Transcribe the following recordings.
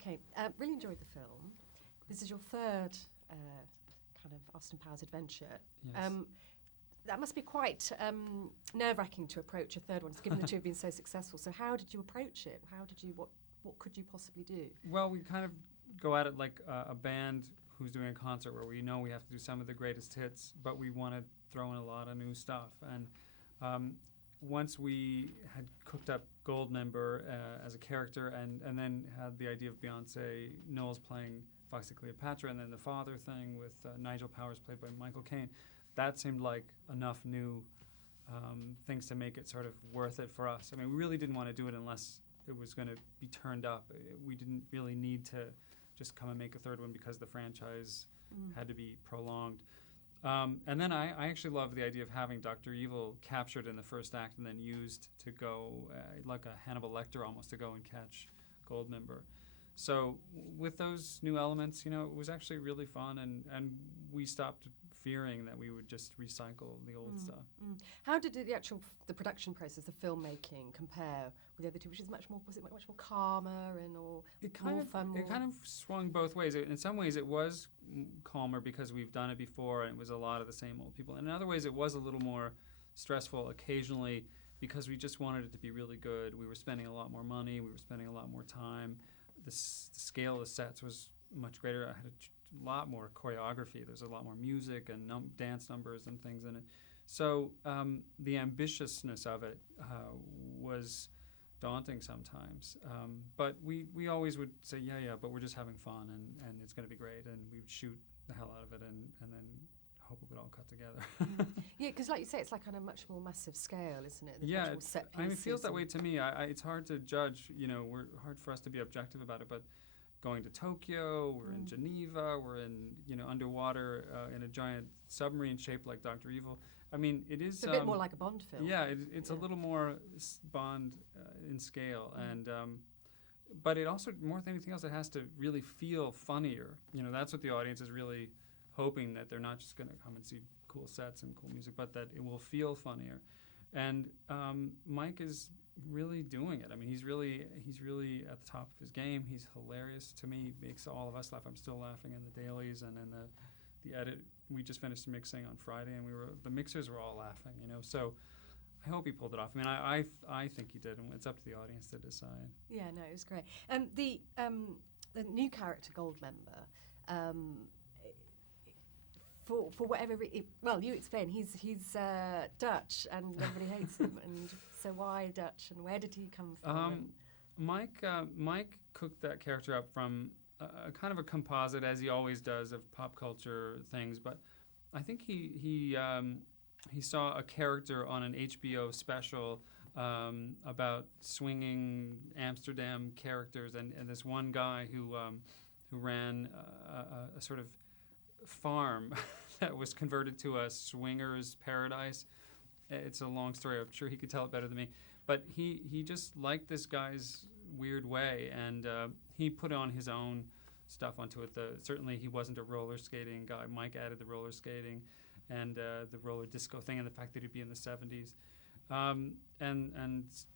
Okay, really enjoyed the film. This is your third kind of Austin Powers adventure. Yes. That must be quite nerve-wracking to approach a third one, given the two have been so successful. So how did you approach it? What could you possibly do? Well, we kind of go at it like a band who's doing a concert where we know we have to do some of the greatest hits, but we want to throw in a lot of new stuff. And once we had cooked up Goldmember as a character and then had the idea of Beyonce Knowles playing Foxy Cleopatra, and then the father thing with Nigel Powers played by Michael Caine, that seemed like enough new things to make it sort of worth it for us. I mean, we really didn't want to do it unless it was going to be turned up. We didn't really need to just come and make a third one because the franchise had to be prolonged. And then I actually love the idea of having Dr. Evil captured in the first act and then used to go, like a Hannibal Lecter almost, to go and catch Goldmember. So with those new elements, it was actually really fun, and we stopped fearing that we would just recycle the old stuff. How did the production process, the filmmaking, compare with the other two? Was it much more calmer or more fun? It kind of swung both ways. In some ways, it was calmer because we've done it before, and it was a lot of the same old people. And in other ways, it was a little more stressful occasionally because we just wanted it to be really good. We were spending a lot more money. We were spending a lot more time. The scale of the sets was much greater. I had a lot more choreography. There's a lot more music and dance numbers and things in it. So the ambitiousness of it was daunting sometimes. But we always would say, yeah, but we're just having fun and it's going to be great. And we would shoot the hell out of it and then hope it would all cut together. Yeah, because like you say, it's like on a much more massive scale, isn't it? There's much more set pieces. It feels that way to me. It's hard to judge. We're hard for us to be objective about it, but going to Tokyo, we're in Geneva, we're in underwater in a giant submarine shaped like Dr. Evil. I mean, it is... It's a bit more like a Bond film. Yeah, it's a little more Bond in scale. And but it also, more than anything else, it has to really feel funnier. That's what the audience is really hoping, that they're not just going to come and see cool sets and cool music, but that it will feel funnier. And Mike is really doing it. I mean, he's really at the top of his game. He's hilarious to me. He makes all of us laugh. I'm still laughing in the dailies and in the edit. We just finished mixing on Friday, and the mixers were all laughing. So I hope he pulled it off. I mean, I think he did, and it's up to the audience to decide. Yeah, no, it was great. The new character Goldmember. For whatever you explain, he's Dutch and everybody hates him, and so why Dutch, and where did he come from? Mike cooked that character up from a kind of a composite, as he always does, of pop culture things. But I think he saw a character on an HBO special about swinging Amsterdam characters, and this one guy who ran a sort of farm that was converted to a swingers paradise. It's a long story. I'm sure he could tell it better than me. But he just liked this guy's weird way, and he put on his own stuff onto it. Certainly he wasn't a roller skating guy. Mike added the roller skating and the roller disco thing, and the fact that he'd be in the 70s.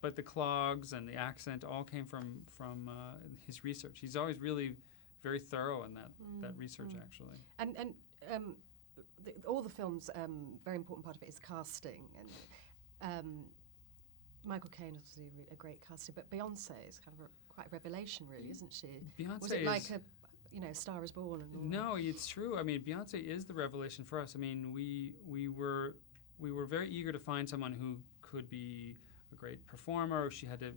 But the clogs and the accent all came from his research. He's always really very thorough in that research, actually. And all the films, very important part of it is casting. And Michael Caine is obviously a great caster, but Beyonce is kind of quite a revelation, really, isn't she? Beyonce was it like a Star is Born? And all no, it's true. I mean, Beyonce is the revelation for us. I mean, we were very eager to find someone who could be a great performer. She had to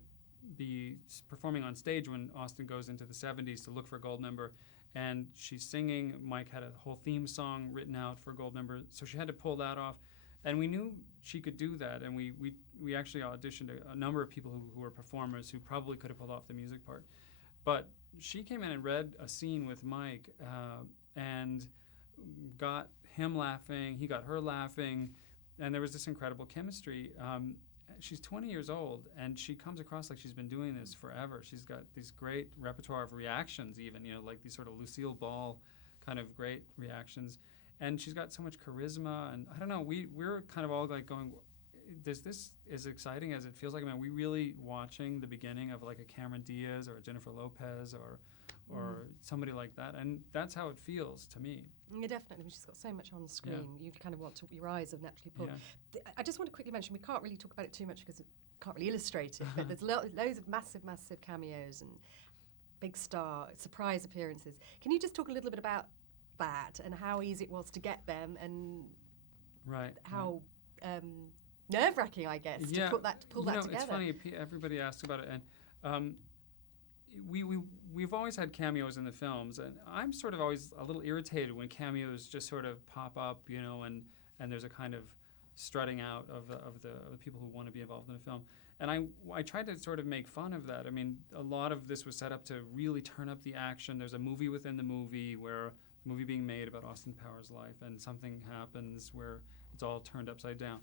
be performing on stage when Austin goes into the 70s to look for Goldmember, and she's singing. Mike had a whole theme song written out for Goldmember, so she had to pull that off, and we knew she could do that, and we actually auditioned a number of people who were performers who probably could have pulled off the music part, but she came in and read a scene with Mike and got him laughing, he got her laughing, and there was this incredible chemistry. She's 20 years old, and she comes across like she's been doing this forever. She's got these great repertoire of reactions, even, like these sort of Lucille Ball kind of great reactions. And she's got so much charisma, and I don't know, we're kind of all like going, is this as exciting as it feels like? I mean, are we really watching the beginning of like a Cameron Diaz or a Jennifer Lopez or somebody like that, and that's how it feels to me. Yeah, definitely. She's got so much on the screen. Yeah. You kind of want to, your eyes are naturally pulled. Yeah. I just want to quickly mention, we can't really talk about it too much because it can't really illustrate it, but there's loads of massive cameos and big star surprise appearances. Can you just talk a little bit about that and how easy it was to get them, and how nerve-wracking, I guess, to pull that together? It's funny. Everybody asks about it, and we've always had cameos in the films, and I'm sort of always a little irritated when cameos just sort of pop up, and there's a kind of strutting out of the people who want to be involved in a film. And I tried to sort of make fun of that. I mean, a lot of this was set up to really turn up the action. There's a movie within the movie where the movie being made about Austin Powers' life, and something happens where it's all turned upside down.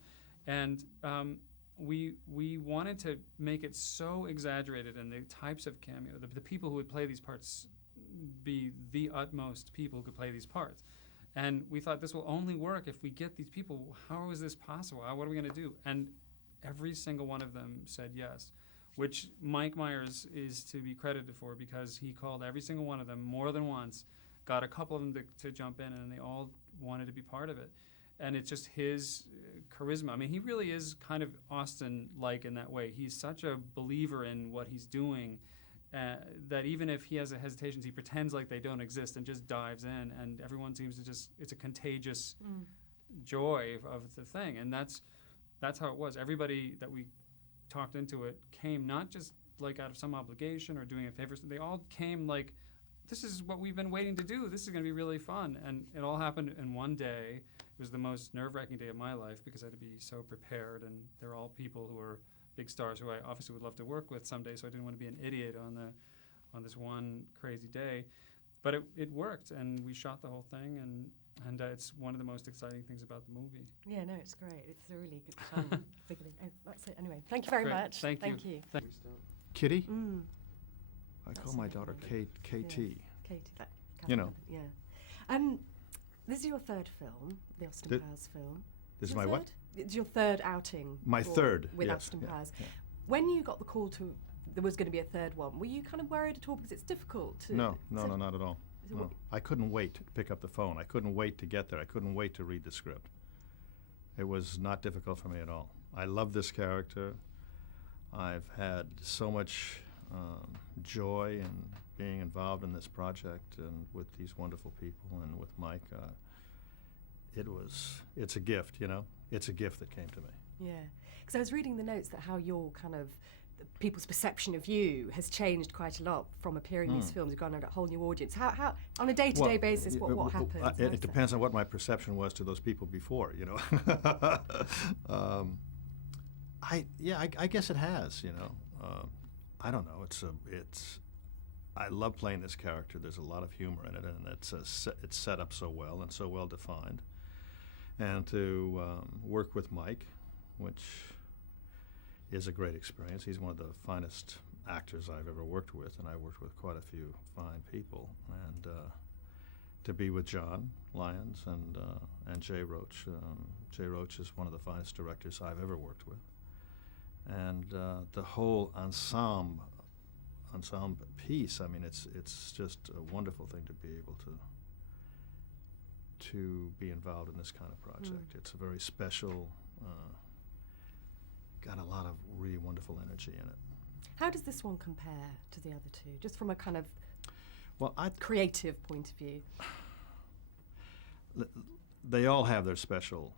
And we wanted to make it so exaggerated, and the types of cameo, the people who would play these parts be the utmost people who could play these parts. And we thought this will only work if we get these people. How is this possible? What are we going to do? And every single one of them said yes, which Mike Myers is to be credited for, because he called every single one of them more than once, got a couple of them to jump in, and they all wanted to be part of it. And it's just his charisma. I mean, he really is kind of Austin-like in that way. He's such a believer in what he's doing that even if he has a hesitations, he pretends like they don't exist and just dives in, and everyone seems to it's a contagious joy of the thing. And that's how it was. Everybody that we talked into it came not just like out of some obligation or doing a favor. They all came like, this is what we've been waiting to do. This is going to be really fun. And it all happened in one day. It was the most nerve-wracking day of my life because I had to be so prepared, and they're all people who are big stars who I obviously would love to work with someday, so I didn't want to be an idiot on this one crazy day. But it worked, and we shot the whole thing, and it's one of the most exciting things about the movie. Yeah, no, it's great. It's a really good fun beginning. That's it. Anyway, thank you very much. Thank you. Kitty? I That's call my the name daughter of it. KT. Katie, that You know. Yeah. This is your third film, the Austin Powers film. This is your my what? third? It's your third outing. My third, with yes, Austin yeah, Powers. yeah. When you got the call there was going to be a third one, were you kind of worried at all, because it's difficult to? No, not at all. So No. I couldn't wait to pick up the phone. I couldn't wait to get there. I couldn't wait to read the script. It was not difficult for me at all. I love this character. I've had so much joy in being involved in this project and with these wonderful people and with Mike. It's a gift, It's a gift that came to me. Yeah, because I was reading the notes that how your kind of people's perception of you has changed quite a lot from appearing in these films. You've gone on a whole new audience. How on a day-to-day basis, what happens? It depends on what my perception was to those people before, I guess it has, I don't know. I love playing this character. There's a lot of humor in it, and it's set up so well and so well defined. And to work with Mike, which is a great experience. He's one of the finest actors I've ever worked with, and I worked with quite a few fine people. And to be with John Lyons and Jay Roach. Jay Roach is one of the finest directors I've ever worked with. And the whole ensemble piece, I mean, it's just a wonderful thing to be able to be involved in this kind of project. It's a very special, got a lot of really wonderful energy in it. How does this one compare to the other two, just from a kind of creative point of view? They all have their special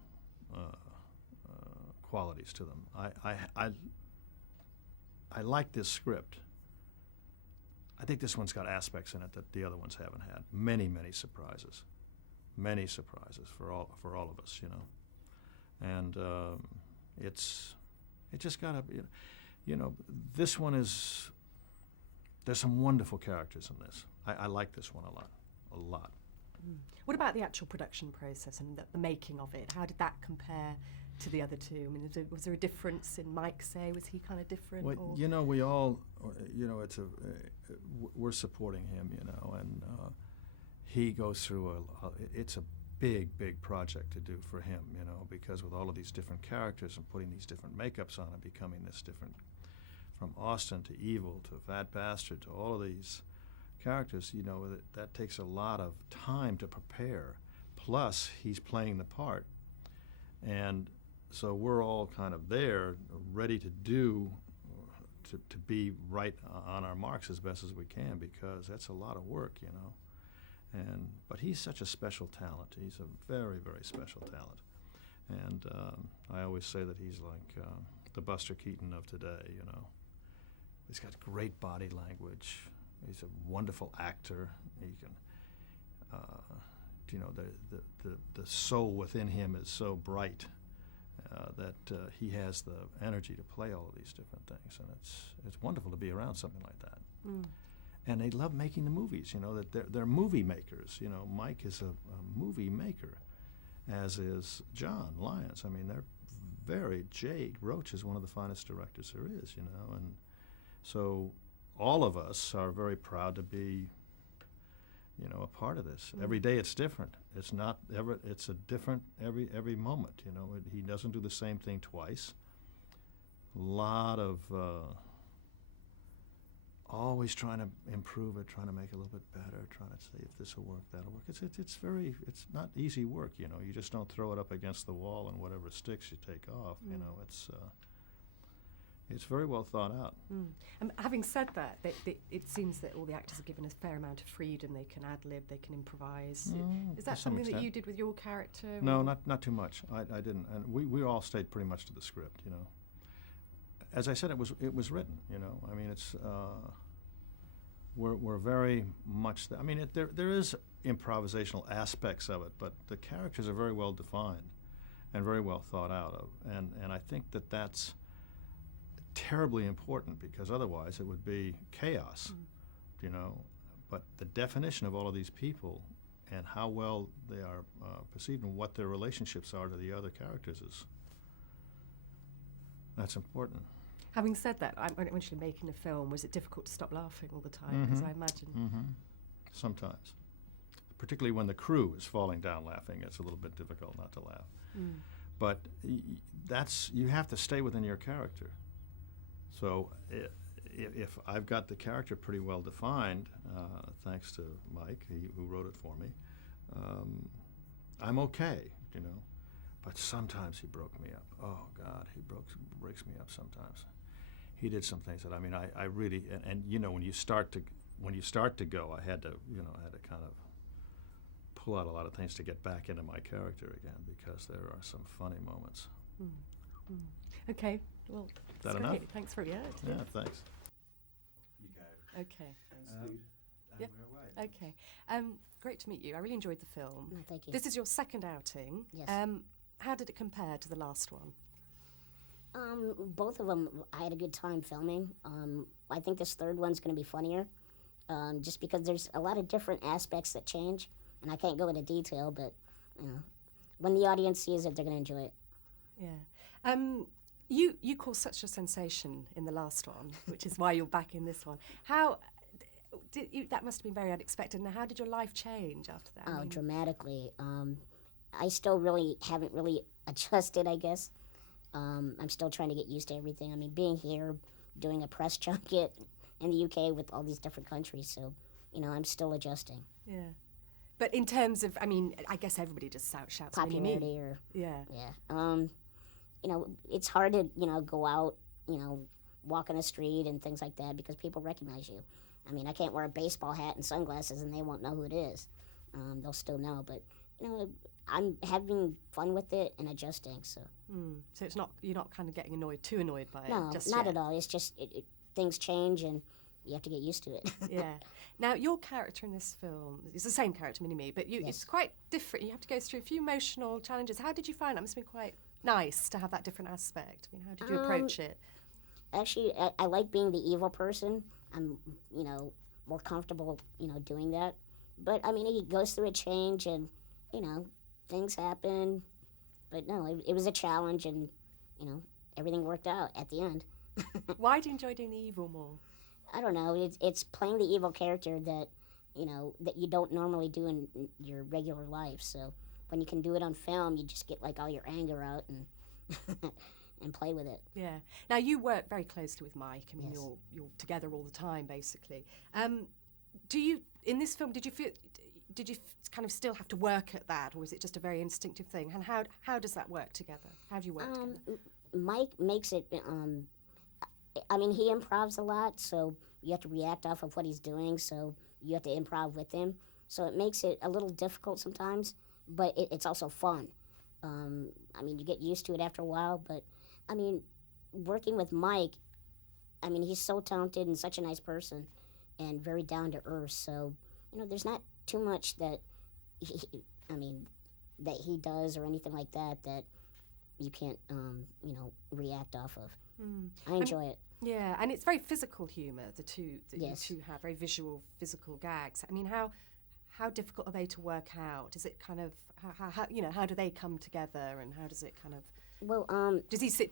qualities to them. I like this script. I think this one's got aspects in it that the other ones haven't had. Many surprises for all of us, And it just got to, this one is. There's some wonderful characters in this. I like this one a lot. What about the actual production process and the making of it? How did that compare to the other two? I mean, was there a difference in Mike, say? Was he kind of different? Well, we all, we're supporting him, and he goes through it's a big project to do for him, because with all of these different characters and putting these different makeups on and becoming this different, from Austin to Evil to Fat Bastard to all of these characters, you know, that takes a lot of time to prepare. Plus, he's playing the part. And so we're all kind of there, ready to to be right on our marks as best as we can, because that's a lot of work, you know. But he's such a special talent. He's a very, very special talent. And I always say that he's like the Buster Keaton of today, you know. He's got great body language. He's a wonderful actor. He can, you know, the soul within him is so bright that he has the energy to play all of these different things, and it's wonderful to be around something like that. Mm. And they love making the movies. You know, that they're movie makers. You know, Mike is a movie maker, as is John Lyons. I mean, they're Jay Roach is one of the finest directors there is. You know, and so all of us are very proud to be, you know, a part of this. Mm. Every day it's different. It's not ever. It's a different every moment. You know, he doesn't do the same thing twice. A lot of always trying to improve it, trying to make it a little bit better, trying to see if this will work, that'll work. It's not easy work. You know, you just don't throw it up against the wall and whatever sticks you take off. Mm. You know, it's very well thought out. Mm. Having said that, it seems that all the actors are given a fair amount of freedom. They can ad-lib, they can improvise. Is that To some something that extent. you did with your character? No, not too much. I didn't, and we all stayed pretty much to the script. You know, as I said, it was written. You know, I mean, it's we're very much. I mean, there is improvisational aspects of it, but the characters are very well defined and very well thought out of, and I think that's terribly important, because otherwise it would be chaos, you know. But the definition of all of these people and how well they are perceived and what their relationships are to the other characters that's important. Having said that, when you're making a film, was it difficult to stop laughing all the time? Because I imagine. Mm-hmm. Sometimes, particularly when the crew is falling down laughing, it's a little bit difficult not to laugh. Mm. But you have to stay within your character. So if I've got the character pretty well defined, thanks to Mike, who wrote it for me, I'm okay, you know. But sometimes he broke me up. Oh God, he breaks me up sometimes. He did some things that, I mean, I really, and you know, when you start to go, I had to kind of pull out a lot of things to get back into my character again, because there are some funny moments. Mm. Mm. Okay, well, That that's enough? great. Thanks for Yeah, thanks. You go. Okay. And Yep. we're away. Okay. Great to meet you. I really enjoyed the film. No, thank you. This is your second outing. Yes. How did it compare to the last one? Both of them, I had a good time filming. I think this third one's going to be funnier, just because there's a lot of different aspects that change, and I can't go into detail, but you know, when the audience sees it, they're going to enjoy it. Yeah. You caused such a sensation in the last one, which is why you're back in this one. How did you? That must have been very unexpected. And how did your life change after that? I mean, Dramatically. I still haven't really adjusted, I guess. I'm still trying to get used to everything. I mean, being here, doing a press junket in the UK with all these different countries, so, you know, I'm still adjusting. Yeah. But in terms of, I mean, I guess everybody just shouts Popularity Mini-Me. or... Yeah. Yeah. You know, it's hard to, you know, go out, you know, walk on the street and things like that because people recognize you. I mean, I can't wear a baseball hat and sunglasses and they won't know who it is. They'll still know, but, you know, I'm having fun with it and adjusting, so. So it's not, you're not kind of getting too annoyed by No, it just not yet. at all. It's just things change and you have to get used to it. Yeah. Now, your character in this film is the same character, Mini-Me, but Yes. it's quite different. You have to go through a few emotional challenges. How did you find it? It must have been quite nice to have that different aspect. I mean, how did you approach it? Actually, I like being the evil person. I'm, you know, more comfortable, you know, doing that. But, I mean, he goes through a change and, you know, things happen. But, no, it was a challenge and, you know, everything worked out at the end. Why do you enjoy doing the evil more? I don't know. It's playing the evil character that, you know, that you don't normally do in your regular life. So when you can do it on film, you just get, like, all your anger out and and play with it. Yeah. Now, you work very closely with Mike. I mean, Yes. you're together all the time, basically. Do you, in this film, did you kind of still have to work at that, or was it just a very instinctive thing? And how does that work together? How do you work together? Mike makes it. I mean, he improvs a lot, so you have to react off of what he's doing. So you have to improv with him. So it makes it a little difficult sometimes, but it's also fun. I mean, you get used to it after a while. But I mean, working with Mike, I mean, he's so talented and such a nice person, and very down to earth. So there's not too much that that he does or anything like that that you can't react off of. I enjoy it. Yeah, and it's very physical humour. The two that Yes. you two have very visual, physical gags. I mean, how difficult are they to work out? Is it kind of how do they come together, and how does it kind of? Well, Does he say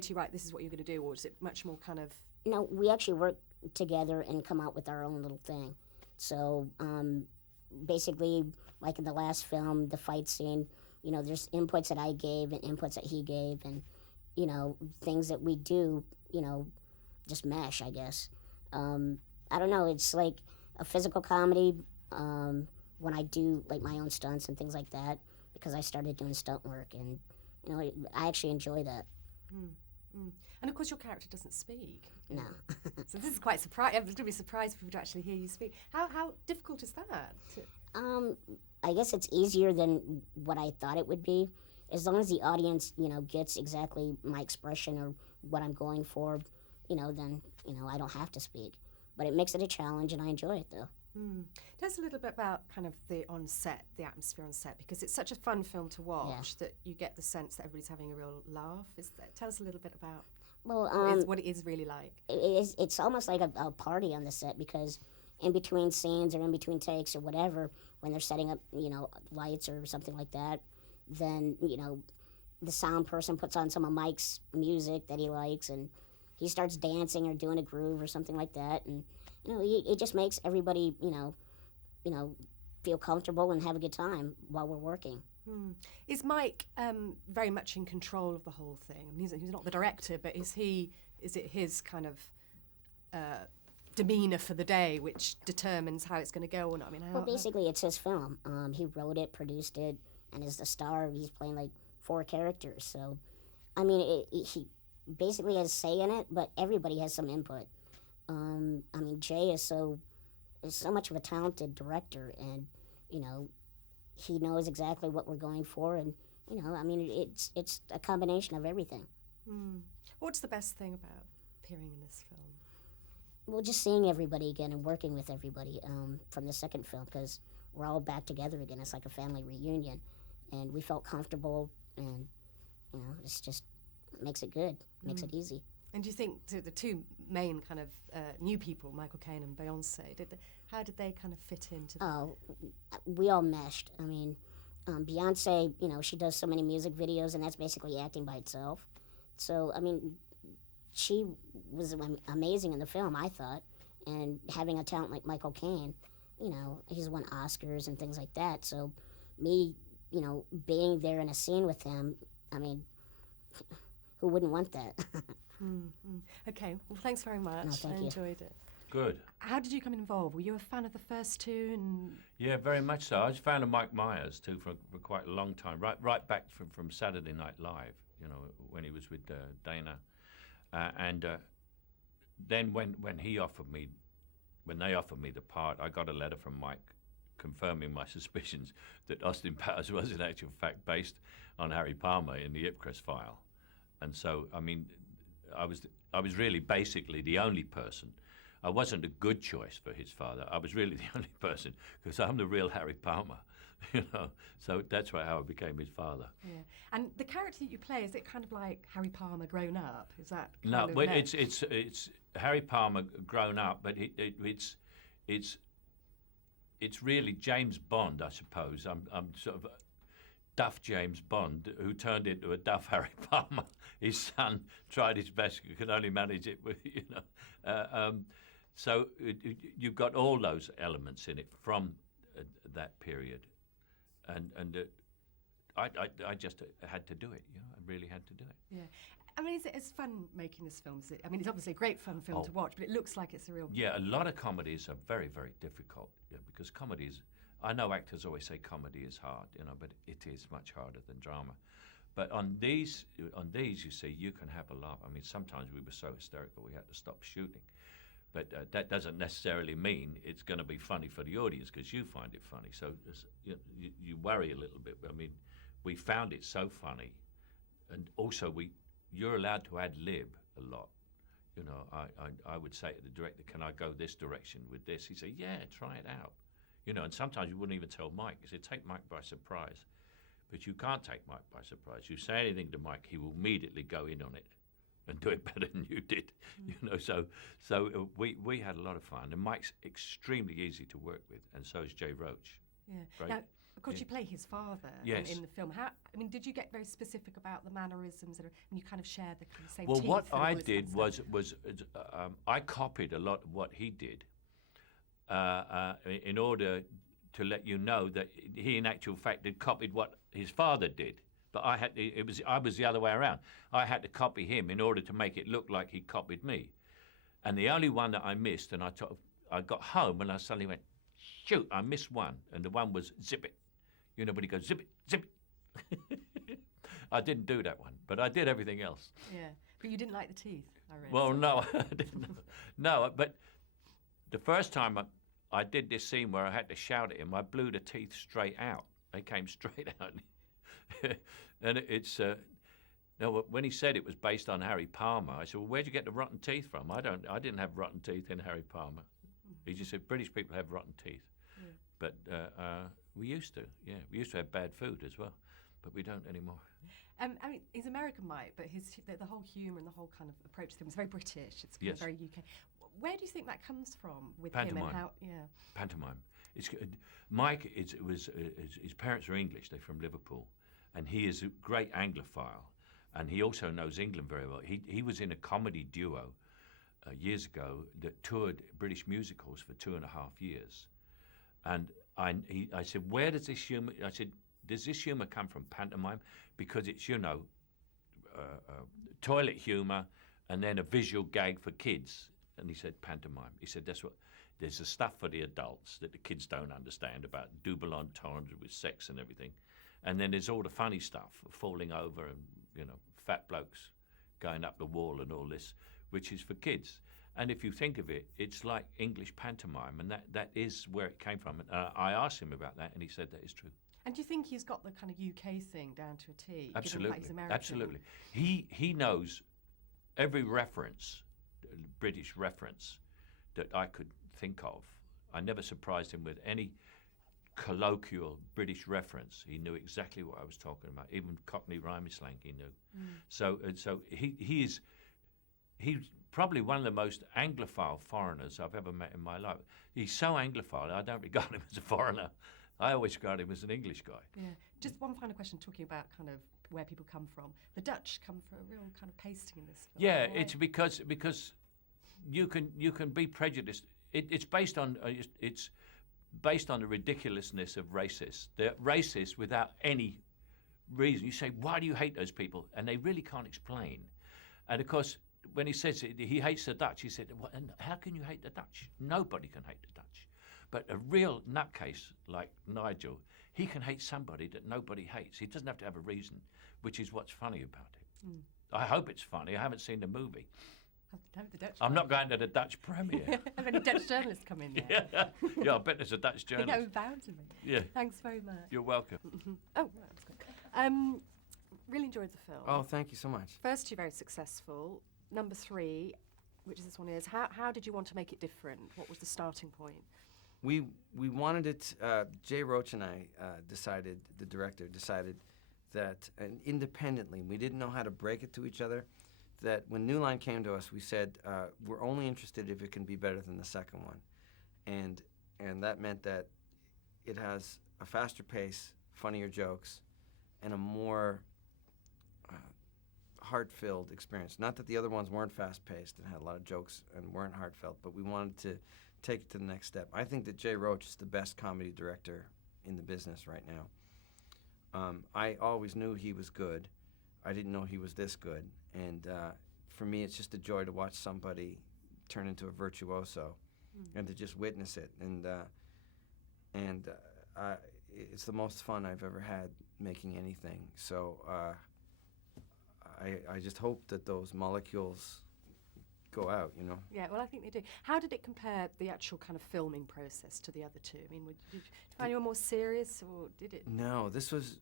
to you, right, this is what you're going to do, or is it much more kind of? no, we actually work together and come out with our own little thing. So basically, like in the last film, the fight scene, there's inputs that I gave and inputs that he gave, and things that we do, just mesh, I guess. I don't know. It's like a physical comedy when I do like my own stunts and things like that, because I started doing stunt work, and I actually enjoy that. And of course, your character doesn't speak. No. So this is quite surprising. I'm going to be surprised for people to actually hear you speak. How difficult is that? I guess it's easier than what I thought it would be, as long as the audience, gets exactly my expression or what I'm going for, then I don't have to speak. But it makes it a challenge, and I enjoy it though. Tell us a little bit about kind of the atmosphere on set, because it's such a fun film to watch that you get the sense that everybody's having a real laugh. Tell us a little bit about what it is really like. It's almost like a party on the set, because in between scenes or in between takes or whatever, when they're setting up, lights or something like that, then, the sound person puts on some of Mike's music that he likes, and he starts dancing or doing a groove or something like that, and it just makes everybody feel comfortable and have a good time while we're working. Is Mike very much in control of the whole thing? I mean, he's not the director, but is it his kind of demeanour for the day which determines how it's going to go or not? I mean, Well, basically, it's his film. He wrote it, produced it, and is the star. He's playing like 4 characters. So, I mean, he basically has say in it, but everybody has some input. I mean, Jay is so much of a talented director, and he knows exactly what we're going for, and I mean, it's a combination of everything. What's the best thing about appearing in this film? Well, just seeing everybody again and working with everybody from the second film, because we're all back together again. It's like a family reunion, and we felt comfortable, and it's just makes it good, makes it easy. And do you think the two main kind of new people, Michael Caine and Beyonce, how did they kind of fit into? We all meshed. I mean, Beyonce, she does so many music videos, and that's basically acting by itself. So, I mean, she was amazing in the film, I thought. And having a talent like Michael Caine, he's won Oscars and things like that. So, me, being there in a scene with him, I mean, who wouldn't want that? Okay, well, thanks very much. No, thank I you. enjoyed it. Good. How did you come involved? Were you a fan of the first two? And Yeah, very much so. I was a fan of Mike Myers too for quite a long time, right back from Saturday Night Live. When he was with Dana, and then when they offered me the part, I got a letter from Mike confirming my suspicions that Austin Powers was in actual fact based on Harry Palmer in the Ipcress file, and so I mean, I was really basically the only person. I wasn't a good choice for his father. I was really the only person, because I'm the real Harry Palmer, So that's how I became his father. Yeah, and the character that you play, is it kind of like Harry Palmer grown up? Is that No? Well, it's Harry Palmer grown up, but it's really James Bond, I suppose. I'm sort of Duff James Bond, who turned into a Duff Harry Palmer. His son tried his best, could only manage it with, So you've got all those elements in it from that period, and I just had to do it. I really had to do it. Yeah. I mean, it's fun making this film. Is it? I mean, it's obviously a great fun film to watch, but it looks like it's a real. Yeah, a lot of comedies are very, very difficult because comedies. I know actors always say comedy is hard, but it is much harder than drama. But on these, you see, you can have a laugh. I mean, sometimes we were so hysterical we had to stop shooting. But that doesn't necessarily mean it's going to be funny for the audience because you find it funny. So you worry a little bit. I mean, we found it so funny, and also you're allowed to ad lib a lot. I would say to the director, "Can I go this direction with this?" He'd say, "Yeah, try it out." And sometimes you wouldn't even tell Mike. He said, "Take Mike by surprise," but you can't take Mike by surprise. You say anything to Mike, he will immediately go in on it and do it better than you did. So we had a lot of fun, and Mike's extremely easy to work with, and so is Jay Roach. Yeah. Great. Now, of course, you play his father Yes. in the film. Did you get very specific about the mannerisms, and you kind of share the kind of same Well, teeth what and all I this did kind of stuff? was I copied a lot of what he did in order to let you know that he, in actual fact, had copied what his father did. But I was the other way around. I had to copy him in order to make it look like he copied me. And the only one that I missed, and I got home and I suddenly went, shoot, I missed one, and the one was zip it. But he goes, zip it, zip it. I didn't do that one, but I did everything else. Yeah, but you didn't like the teeth, I read. Well, no, I didn't. No, but the first time I did this scene where I had to shout at him, I blew the teeth straight out. They came straight out. And when he said it was based on Harry Palmer, I said, "Well, where'd you get the rotten teeth from?" I didn't have rotten teeth in Harry Palmer. He just said British people have rotten teeth, but we used to. Yeah, we used to have bad food as well, but we don't anymore. He's American, Mike, but the whole humour and the whole kind of approach to him is very British. It's kind of very UK. Where do you think that comes from with him and how? Yeah, pantomime. Mike. His parents are English. They're from Liverpool. And he is a great Anglophile, and he also knows England very well. He was in a comedy duo years ago that toured British musicals for 2.5 years. And I said, where does this humour? I said, does this humour come from pantomime? Because it's toilet humour and then a visual gag for kids. And he said pantomime. He said there's the stuff for the adults that the kids don't understand about double entendres with sex and everything. And then there's all the funny stuff, falling over and, fat blokes going up the wall and all this, which is for kids. And if you think of it, it's like English pantomime, and that is where it came from. And I asked him about that, and he said that is true. And do you think he's got the kind of UK thing down to a T? Absolutely. Given that he's American? Absolutely. He knows every reference, British reference, that I could think of. I never surprised him with any colloquial British reference. He knew exactly what I was talking about. Even Cockney rhyming slang he knew. So he's probably one of the most Anglophile foreigners I've ever met in my life. He's so Anglophile, I don't regard him as a foreigner. I always regard him as an English guy. Yeah. Just one final question, talking about kind of where people come from. The Dutch come for a real kind of pasting in this film. Yeah, it's because you can be prejudiced. It's based on the ridiculousness of racists. They're racist without any reason. You say, why do you hate those people? And they really can't explain. And of course, when he says he hates the Dutch, he said, well, and how can you hate the Dutch? Nobody can hate the Dutch. But a real nutcase like Nigel, he can hate somebody that nobody hates. He doesn't have to have a reason, which is what's funny about it. I hope it's funny. I haven't seen the movie. I'm not going to the Dutch premiere. Have any Dutch journalists come in yet? Yeah, I bet there's a Dutch journalist. No, bound to me. Yeah. Thanks very much. You're welcome. Oh, that's good. Really enjoyed the film. Oh, thank you so much. First two very successful. Number 3, which this one is, how did you want to make it different? What was the starting point? We wanted it. Jay Roach and I decided, the director decided that, and independently, we didn't know how to break it to each other. That when New Line came to us, we said we're only interested if it can be better than the second one, and that meant that it has a faster pace, funnier jokes, and a more heart-filled experience. Not that the other ones weren't fast-paced and had a lot of jokes and weren't heartfelt, but we wanted to take it to the next step. I think that Jay Roach is the best comedy director in the business right now. I always knew he was good. I didn't know he was this good. And for me, it's just a joy to watch somebody turn into a virtuoso and to just witness it. And it's the most fun I've ever had making anything. So I just hope that those molecules go out, you know. Yeah, well, I think they do. How did it compare, the actual kind of filming process, to the other two? I mean, did you find you were more serious, or did it? No, this was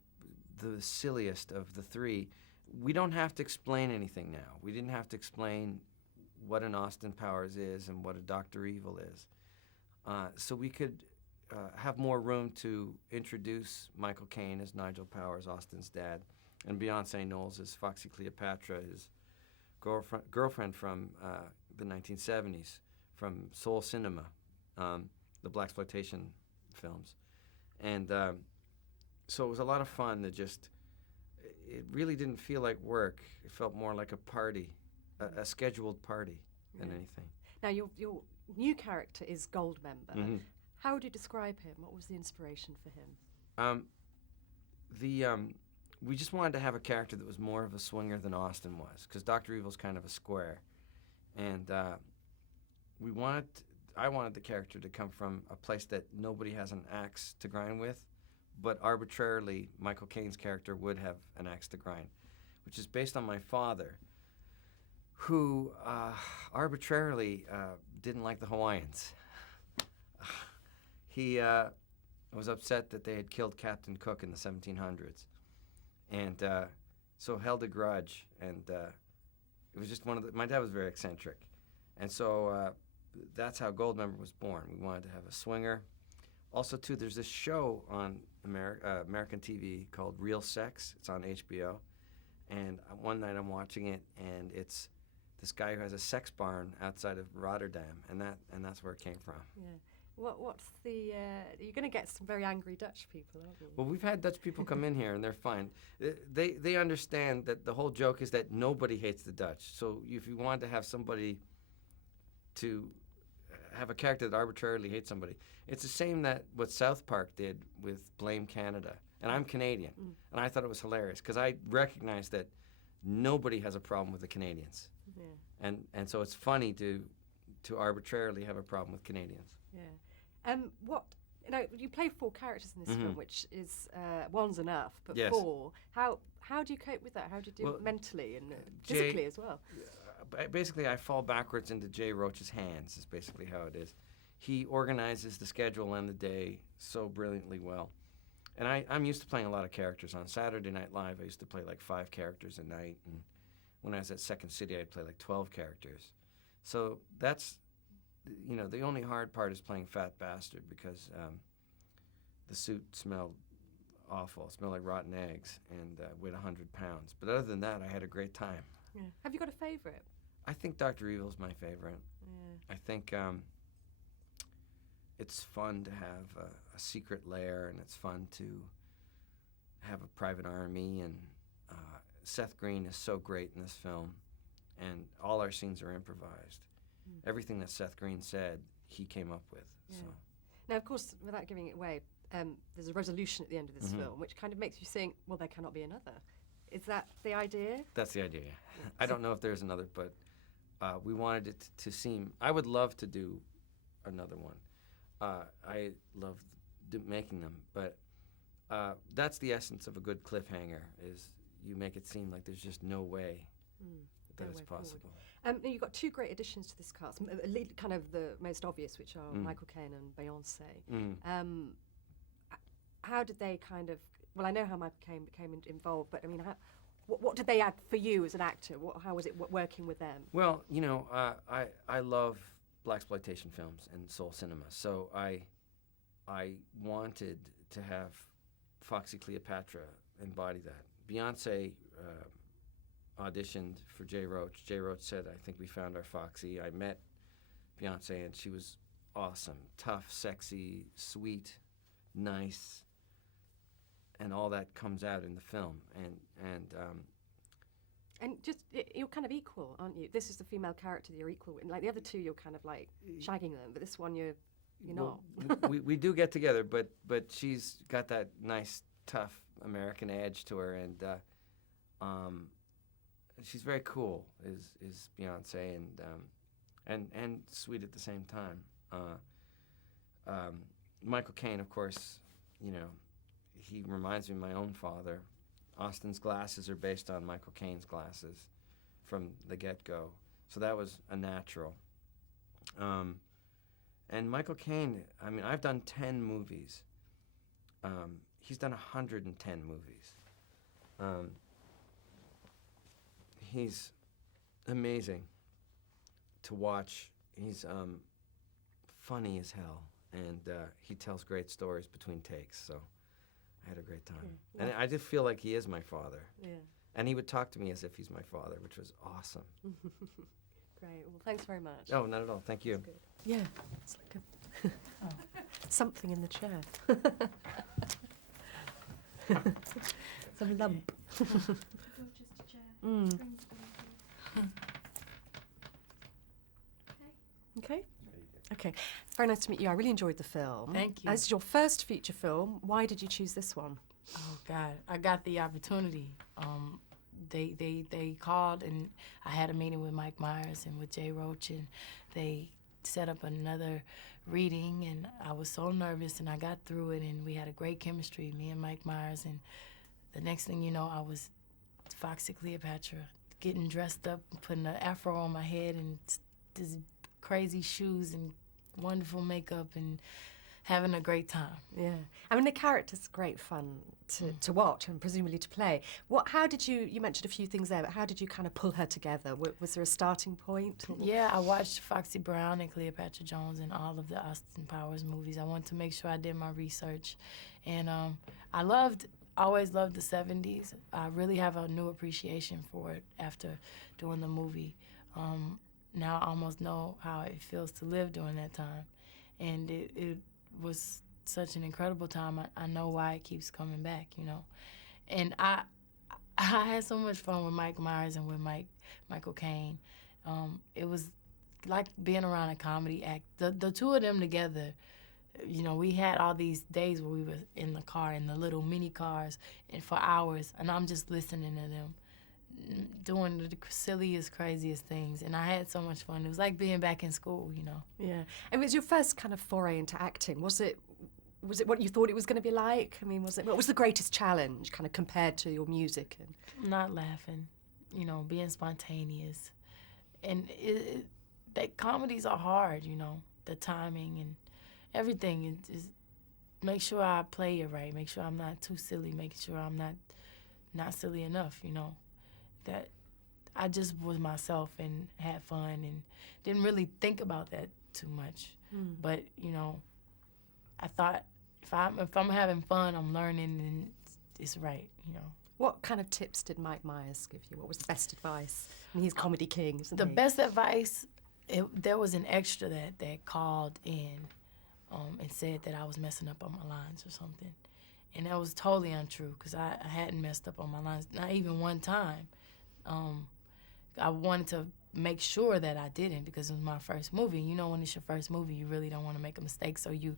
the silliest of the three. We don't have to explain anything now. We didn't have to explain what an Austin Powers is and what a Dr. Evil is. So we could have more room to introduce Michael Caine as Nigel Powers, Austin's dad, and Beyonce Knowles as Foxy Cleopatra, his girlfriend from the 1970s, from Soul Cinema, the blaxploitation films. And so it was a lot of fun to just, it really didn't feel like work. It felt more like a party, a scheduled party than anything. Now, your new character is Goldmember. Mhm. How would you describe him? What was the inspiration for him? We just wanted to have a character that was more of a swinger than Austin was, because Dr. Evil's kind of a square. And I wanted the character to come from a place that nobody has an axe to grind with, but arbitrarily Michael Caine's character would have an axe to grind, which is based on my father, who arbitrarily didn't like the Hawaiians. He was upset that they had killed Captain Cook in the 1700s, and so held a grudge. And it was just my dad was very eccentric, and so that's how Goldmember was born. We wanted to have a swinger. Also, too, there's this show on American TV called Real Sex. It's on HBO, and one night I'm watching it, and it's this guy who has a sex barn outside of Rotterdam, and that's where it came from. Yeah. What's the? You're going to get some very angry Dutch people, aren't you? Well, we've had Dutch people come in here, and they're fine. They understand that the whole joke is that nobody hates the Dutch. So if you want to have somebody to have a character that arbitrarily hates somebody, it's the same that what South Park did with Blame Canada. And I'm Canadian, and I thought it was hilarious because I recognize that nobody has a problem with the Canadians. Yeah. And so it's funny to arbitrarily have a problem with Canadians. Yeah. You play 4 characters in this film, which is one's enough, but Yes. 4. How do you cope with that? How do you do it mentally and physically as well? Basically, I fall backwards into Jay Roach's hands, is basically how it is. He organizes the schedule and the day so brilliantly well. And I'm used to playing a lot of characters. On Saturday Night Live, I used to play like 5 characters a night. And when I was at Second City, I'd play like 12 characters. So that's, the only hard part is playing Fat Bastard because the suit smelled awful. It smelled like rotten eggs and weighed 100 pounds. But other than that, I had a great time. Yeah. Have you got a favourite? I think Dr. Evil's my favorite. Yeah. I think it's fun to have a secret lair, and it's fun to have a private army, and Seth Green is so great in this film, and all our scenes are improvised. Everything that Seth Green said, he came up with. Yeah. So. Now, of course, without giving it away, there's a resolution at the end of this film, which kind of makes you think, well, there cannot be another. Is that the idea? That's the idea. I don't know if there's another, but we wanted it to seem. I would love to do another one. I love making them, but that's the essence of a good cliffhanger. Is you make it seem like there's just no way that No it's way forward. possible. Now you've got 2 great additions to this cast. Kind of the most obvious, which are Michael Caine and Beyonce. How did they kind of? Well, I know how Michael Caine became involved, but I mean, what did they add for you as an actor? How was it working with them? Well, I love blaxploitation films and soul cinema, so I wanted to have Foxy Cleopatra embody that. Beyonce auditioned for Jay Roach. Jay Roach said, "I think we found our Foxy." I met Beyonce, and she was awesome, tough, sexy, sweet, nice. And all that comes out in the film, And just you're kind of equal, aren't you? This is the female character that you're equal with. Like the other 2, you're kind of like shagging them, but this one you're not. we do get together, but she's got that nice, tough American edge to her, and she's very cool. Is Beyonce, and sweet at the same time. Michael Caine, of course, you know, he reminds me of my own father. Austin's glasses are based on Michael Caine's glasses from the get-go, so that was a natural. And Michael Caine, I mean, I've done 10 movies. He's done 110 movies. He's amazing to watch. He's funny as hell, and he tells great stories between takes, so I had a great time. And I just feel like he is my father. Yeah. And he would talk to me as if he's my father, which was awesome. Great. Well, thanks very much. Oh, not at all. Thank you. That's good. Yeah. It's like something in the chair. Some lump. Okay. Okay. It's very nice to meet you. I really enjoyed the film. Thank you. As your first feature film, why did you choose this one? Oh God, I got the opportunity. They called, and I had a meeting with Mike Myers and with Jay Roach, and they set up another reading, and I was so nervous, and I got through it, and we had a great chemistry, me and Mike Myers, and the next thing you know, I was Foxy Cleopatra, getting dressed up, putting an afro on my head, and these crazy shoes, and wonderful makeup, and having a great time. Yeah. I mean, the character's great fun to watch and presumably to play. How did you mentioned a few things there, but how did you kind of pull her together? Was there a starting point? Yeah, I watched Foxy Brown and Cleopatra Jones and all of the Austin Powers movies. I wanted to make sure I did my research. And I always loved the 70s. I really have a new appreciation for it after doing the movie. Now I almost know how it feels to live during that time. And it was such an incredible time. I know why it keeps coming back, you know. And I had so much fun with Mike Myers and with Michael Caine. It was like being around a comedy act. The two of them together, you know, we had all these days where we were in the car, in the little mini cars, and for hours, and I'm just listening to them doing the silliest, craziest things, and I had so much fun. It was like being back in school, you know. Yeah. And it was your first kind of foray into acting. Was it what you thought it was going to be like? I mean, what was the greatest challenge kind of compared to your music? And not laughing, you know, being spontaneous. And that comedies are hard, you know, the timing and everything. Is make sure I play it right, make sure I'm not too silly, making sure I'm not silly enough, you know. That I just was myself and had fun and didn't really think about that too much. But, you know, I thought if I'm having fun, I'm learning, and it's right, you know. What kind of tips did Mike Myers give you? What was the best advice? I mean, he's comedy king, isn't the he? best advice, there was an extra that called in and said that I was messing up on my lines or something. And that was totally untrue, because I hadn't messed up on my lines, not even one time. I wanted to make sure that I didn't, because it was my first movie. You know, when it's your first movie, you really don't want to make a mistake, so you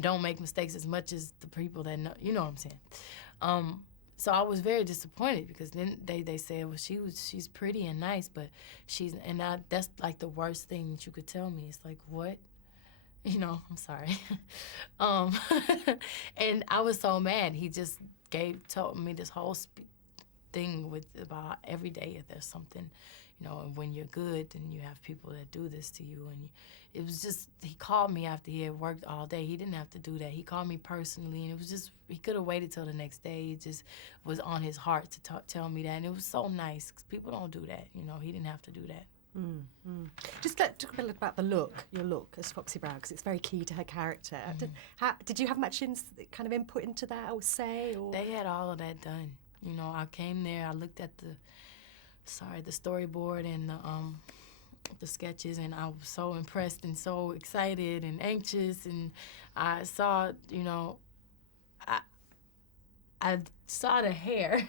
don't make mistakes as much as the people that know, you know what I'm saying. So I was very disappointed, because then they said, well, she's pretty and nice, but that's like the worst thing that you could tell me. It's like, what? You know, I'm sorry. And I was so mad. He just told me this whole thing about every day if there's something, you know, and when you're good, then you have people that do this to you. And it was just, he called me after he had worked all day. He didn't have to do that. He called me personally, and it was just, he could have waited till the next day. It just was on his heart to tell me that, and it was so nice, because people don't do that, you know. He didn't have to do that. Just talk a little about your look as Foxy Brown, because it's very key to her character. Did you have much kind of input into that, or say? Or? They had all of that done. You know, I came there, I looked at the storyboard and the sketches, and I was so impressed and so excited and anxious, and I saw, you know, I saw the hair,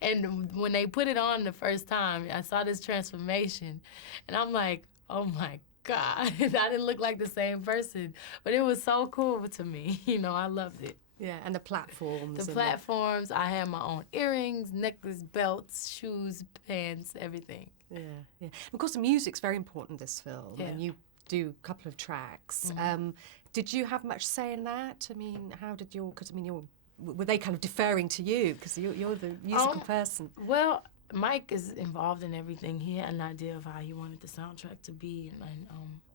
and when they put it on the first time, I saw this transformation, and I'm like, oh my God, I didn't look like the same person, but it was so cool to me. You know, I loved it. Yeah, and the platforms. The and platforms, I had my own earrings, necklace, belts, shoes, pants, everything. Yeah, yeah. Of course, the music's very important in this film, Yeah. and you do a couple of tracks. Mm-hmm. Did you have much say in that? I mean, how did your? Because I mean, were they kind of deferring to you because you're the musical person? Well, Mike is involved in everything. He had an idea of how he wanted the soundtrack to be, and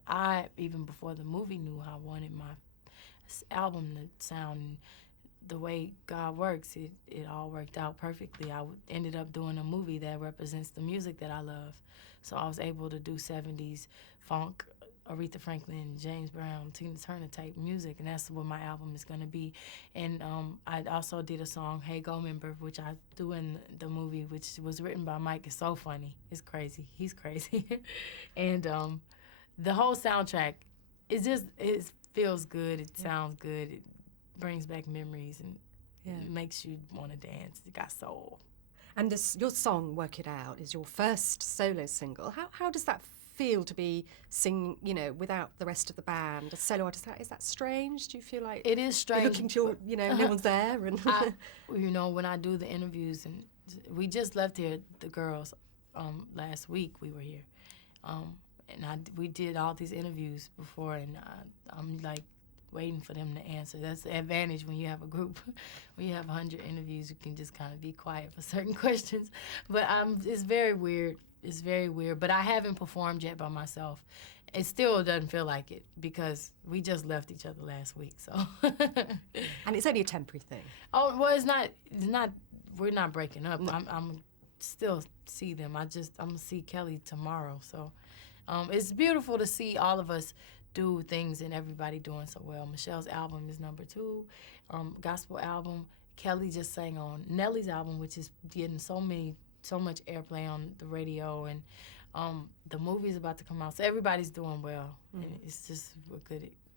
I, even before the movie, knew how I wanted my album to sound. The way God works, it all worked out perfectly. I ended up doing a movie that represents the music that I love. So I was able to do 70s funk, Aretha Franklin, James Brown, Tina Turner type music, and that's what my album is going to be. And I also did a song, Hey Goldmember, which I do in the movie, which was written by Mike. It's so funny. It's crazy. He's crazy. And the whole soundtrack, it feels good. It sounds good. It brings back memories and it makes you want to dance. It got soul. And your song "Work It Out" is your first solo single. How does that feel to be singing, without the rest of the band, a solo artist? Is that strange? Do you feel like it is strange? You're looking to no one's there, and when I do the interviews, and we just left here, the girls, last week we were here, and we did all these interviews before, and I'm like waiting for them to answer. That's the advantage when you have a group. When you have 100 interviews, you can just kind of be quiet for certain questions. But it's very weird. It's very weird. But I haven't performed yet by myself. It still doesn't feel like it because we just left each other last week. So. And it's only a temporary thing. Oh well, it's not. We're not breaking up. No. I'm still see them. I'm gonna see Kelly tomorrow. So, it's beautiful to see all of us do things and everybody doing so well. Michelle's album is number 2, gospel album. Kelly just sang on Nelly's album, which is getting so much airplay on the radio, and the movie's about to come out. So everybody's doing well, and it's just a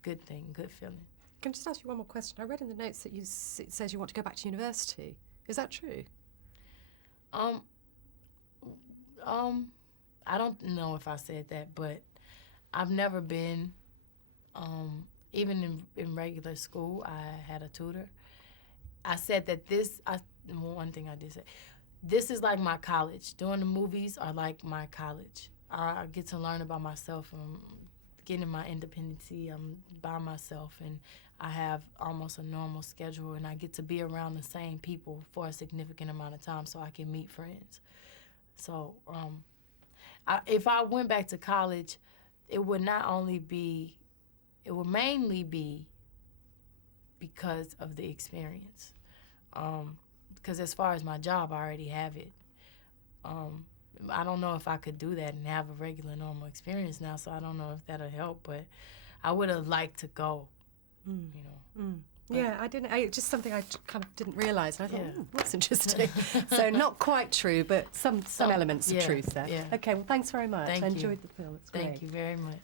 good thing, good feeling. Can I just ask you one more question? I read in the notes that it says you want to go back to university. Is that true? I don't know if I said that, but I've never been. Even in regular school, I had a tutor. I said that one thing I did say, this is like my college. Doing the movies are like my college. I get to learn about myself. I'm getting my independency. I'm by myself, and I have almost a normal schedule, and I get to be around the same people for a significant amount of time so I can meet friends. So if I went back to college, it would mainly be because of the experience. Because as far as my job, I already have it. I don't know if I could do that and have a regular, normal experience now, so I don't know if that'll help, but I would have liked to go, Yeah, I didn't. It's just something I kind of didn't realise, and I thought, that's interesting. So not quite true, but some elements of truth there. Yeah. Okay, well, thanks very much. Thank I you. enjoyed the film. It's great. Thank you very much.